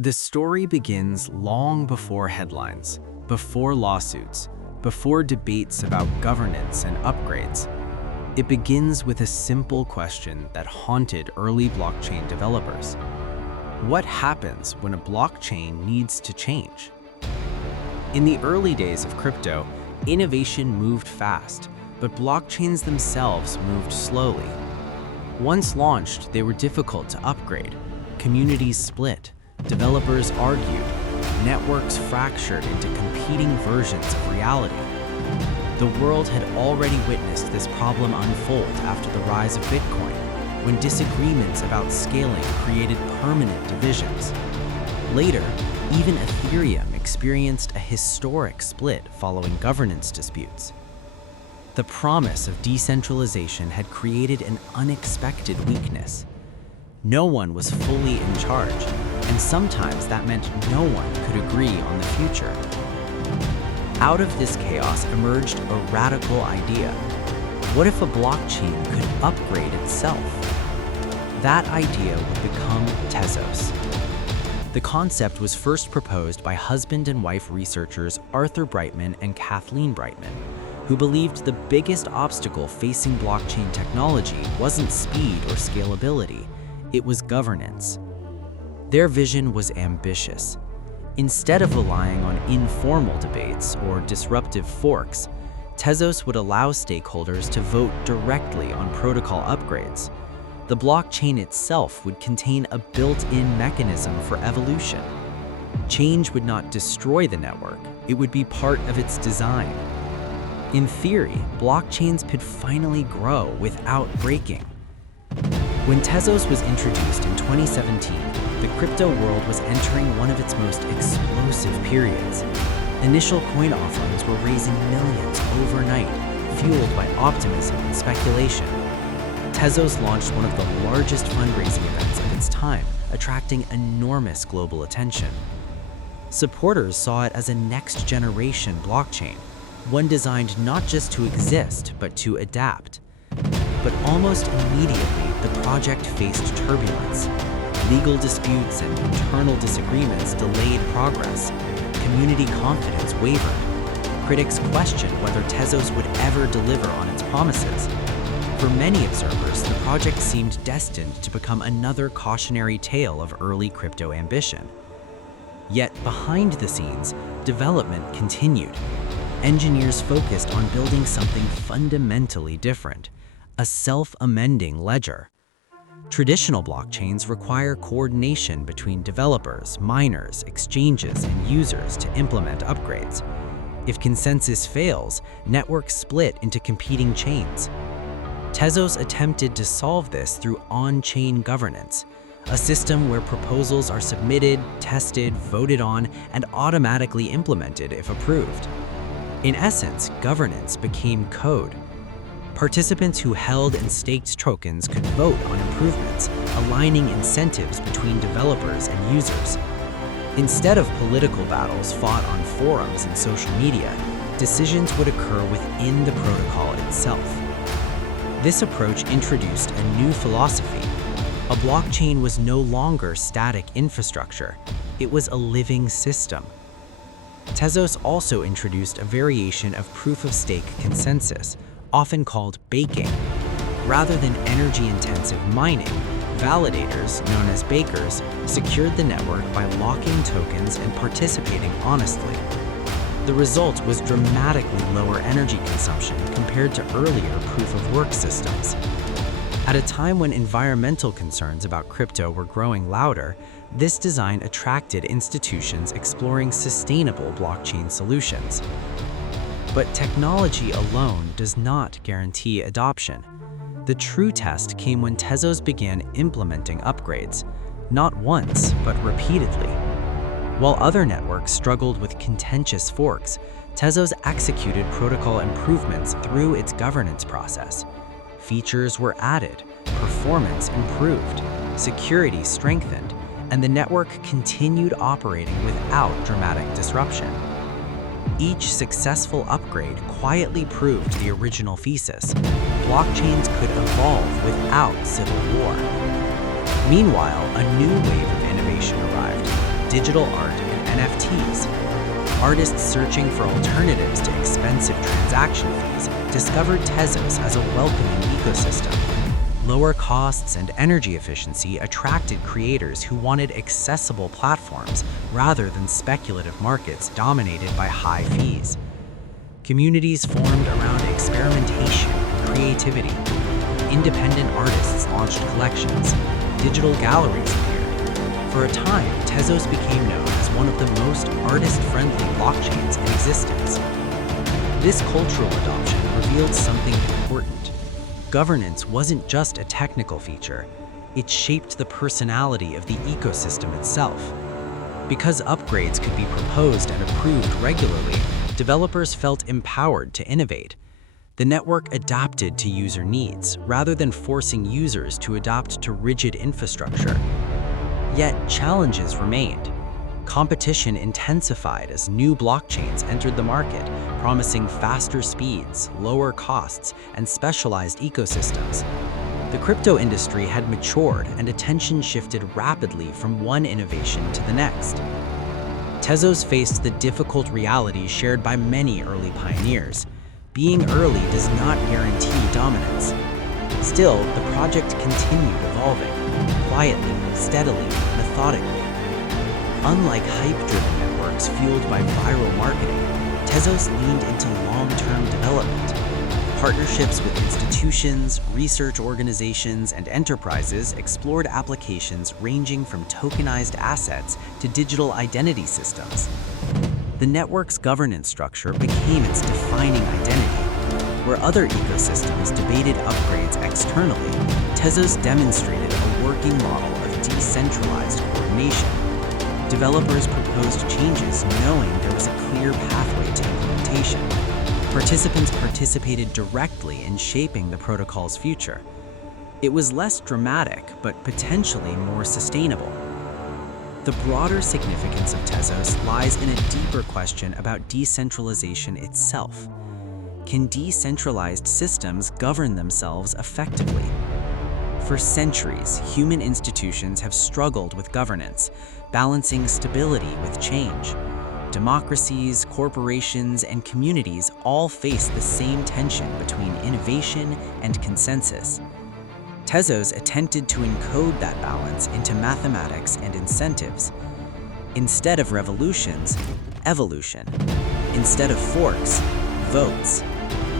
The story begins long before headlines, before lawsuits, before debates about governance and upgrades. It begins with a simple question that haunted early blockchain developers. What happens when a blockchain needs to change? In the early days of crypto, innovation moved fast, but blockchains themselves moved slowly. Once launched, they were difficult to upgrade. Communities split, developers argued, networks fractured into competing versions of reality. The world had already witnessed this problem unfold after the rise of Bitcoin, when disagreements about scaling created permanent divisions. Later, even Ethereum experienced a historic split following governance disputes. The promise of decentralization had created an unexpected weakness. No one was fully in charge, and sometimes that meant no one could agree on the future. Out of this chaos emerged a radical idea. What if a blockchain could upgrade itself? That idea would become Tezos. The concept was first proposed by husband and wife researchers Arthur Breitman and Kathleen Breitman, who believed the biggest obstacle facing blockchain technology wasn't speed or scalability, it was governance. Their vision was ambitious. Instead of relying on informal debates or disruptive forks, Tezos would allow stakeholders to vote directly on protocol upgrades. The blockchain itself would contain a built-in mechanism for evolution. Change would not destroy the network, it would be part of its design. In theory, blockchains could finally grow without breaking. When Tezos was introduced in 2017, the crypto world was entering one of its most explosive periods. Initial coin offerings were raising millions overnight, fueled by optimism and speculation. Tezos launched one of the largest fundraising events of its time, attracting enormous global attention. Supporters saw it as a next-generation blockchain, one designed not just to exist, but to adapt. But almost immediately, the project faced turbulence. Legal disputes and internal disagreements delayed progress. Community confidence wavered. Critics questioned whether Tezos would ever deliver on its promises. For many observers, the project seemed destined to become another cautionary tale of early crypto ambition. Yet behind the scenes, development continued. Engineers focused on building something fundamentally different, a self-amending ledger. Traditional blockchains require coordination between developers, miners, exchanges, and users to implement upgrades. If consensus fails, networks split into competing chains. Tezos attempted to solve this through on-chain governance, a system where proposals are submitted, tested, voted on, and automatically implemented if approved. In essence, governance became code. Participants who held and staked tokens could vote on improvements, aligning incentives between developers and users. Instead of political battles fought on forums and social media, decisions would occur within the protocol itself. This approach introduced a new philosophy. A blockchain was no longer static infrastructure, it was a living system. Tezos also introduced a variation of proof-of-stake consensus, often called baking. Rather than energy-intensive mining, validators, known as bakers, secured the network by locking tokens and participating honestly. The result was dramatically lower energy consumption compared to earlier proof-of-work systems. At a time when environmental concerns about crypto were growing louder, this design attracted institutions exploring sustainable blockchain solutions. But technology alone does not guarantee adoption. The true test came when Tezos began implementing upgrades, not once, but repeatedly. While other networks struggled with contentious forks, Tezos executed protocol improvements through its governance process. Features were added, performance improved, security strengthened, and the network continued operating without dramatic disruption. Each successful upgrade quietly proved the original thesis: blockchains could evolve without civil war. Meanwhile, a new wave of innovation arrived. digital art, and NFTs. Artists searching for alternatives to expensive transaction fees discovered Tezos as a welcoming ecosystem. Lower costs and energy efficiency attracted creators who wanted accessible platforms rather than speculative markets dominated by high fees. Communities formed around experimentation and creativity. Independent artists launched collections. Digital galleries appeared. For a time, Tezos became known as one of the most artist-friendly blockchains in existence. This cultural adoption revealed something important. Governance wasn't just a technical feature, it shaped the personality of the ecosystem itself. Because upgrades could be proposed and approved regularly, developers felt empowered to innovate. The network adapted to user needs, rather than forcing users to adapt to rigid infrastructure. Yet, challenges remained. Competition intensified as new blockchains entered the market, promising faster speeds, lower costs, and specialized ecosystems. The crypto industry had matured and attention shifted rapidly from one innovation to the next. Tezos faced the difficult reality shared by many early pioneers. Being early does not guarantee dominance. Still, the project continued evolving, quietly, steadily, methodically. Unlike hype-driven networks fueled by viral marketing, Tezos leaned into long-term development. Partnerships with institutions, research organizations, and enterprises explored applications ranging from tokenized assets to digital identity systems. The network's governance structure became its defining identity. Where other ecosystems debated upgrades externally, Tezos demonstrated a working model of decentralized coordination. Developers proposed changes knowing there was a clear pathway to implementation. Participants participated directly in shaping the protocol's future. It was less dramatic, but potentially more sustainable. The broader significance of Tezos lies in a deeper question about decentralization itself. Can decentralized systems govern themselves effectively? For centuries, human institutions have struggled with governance, balancing stability with change. Democracies, corporations, and communities all face the same tension between innovation and consensus. Tezos attempted to encode that balance into mathematics and incentives. Instead of revolutions, evolution. Instead of forks, votes.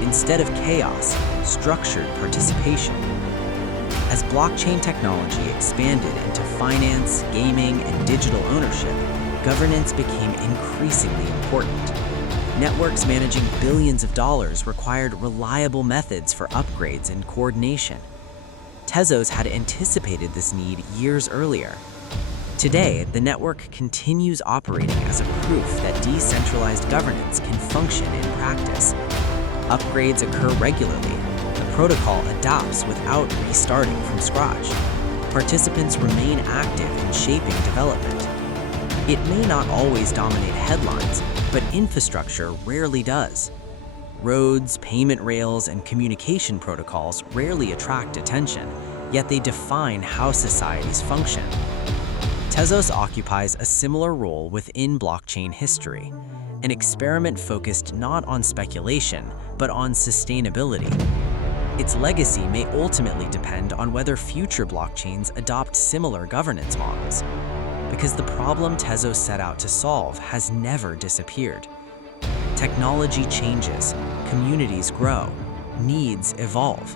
Instead of chaos, structured participation. As blockchain technology expanded into finance, gaming, and digital ownership, governance became increasingly important. Networks managing billions of dollars required reliable methods for upgrades and coordination. Tezos had anticipated this need years earlier. Today, the network continues operating as a proof that decentralized governance can function in practice. Upgrades occur regularly. The protocol adapts without restarting from scratch. Participants remain active in shaping development. It may not always dominate headlines, but infrastructure rarely does. Roads, payment rails, and communication protocols rarely attract attention, yet they define how societies function. Tezos occupies a similar role within blockchain history, an experiment focused not on speculation, but on sustainability. Its legacy may ultimately depend on whether future blockchains adopt similar governance models, because the problem Tezos set out to solve has never disappeared. Technology changes, communities grow, needs evolve,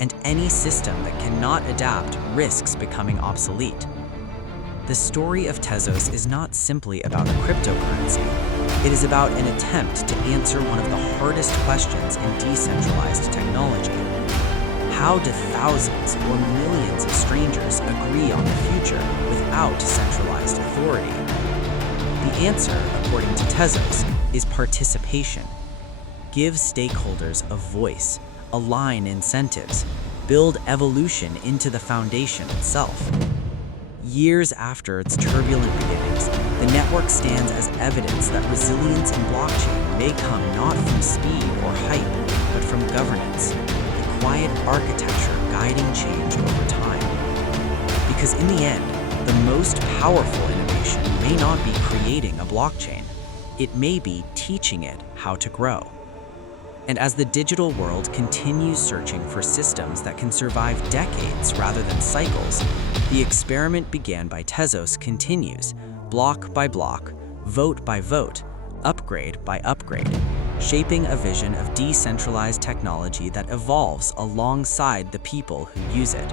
and any system that cannot adapt risks becoming obsolete. The story of Tezos is not simply about a cryptocurrency. It is about an attempt to answer one of the hardest questions in decentralized technology. How do thousands or millions of strangers agree on the future without centralized authority? The answer, according to Tezos, is participation. Give stakeholders a voice, align incentives, build evolution into the foundation itself. Years after its turbulent beginnings, the network stands as evidence that resilience in blockchain may come not from speed or hype, but from governance, the quiet architecture guiding change over time. Because in the end, the most powerful innovation innovation may not be creating a blockchain. It may be teaching it how to grow. And as the digital world continues searching for systems that can survive decades rather than cycles, the experiment began by Tezos continues, block by block, vote by vote, upgrade by upgrade, shaping a vision of decentralized technology that evolves alongside the people who use it.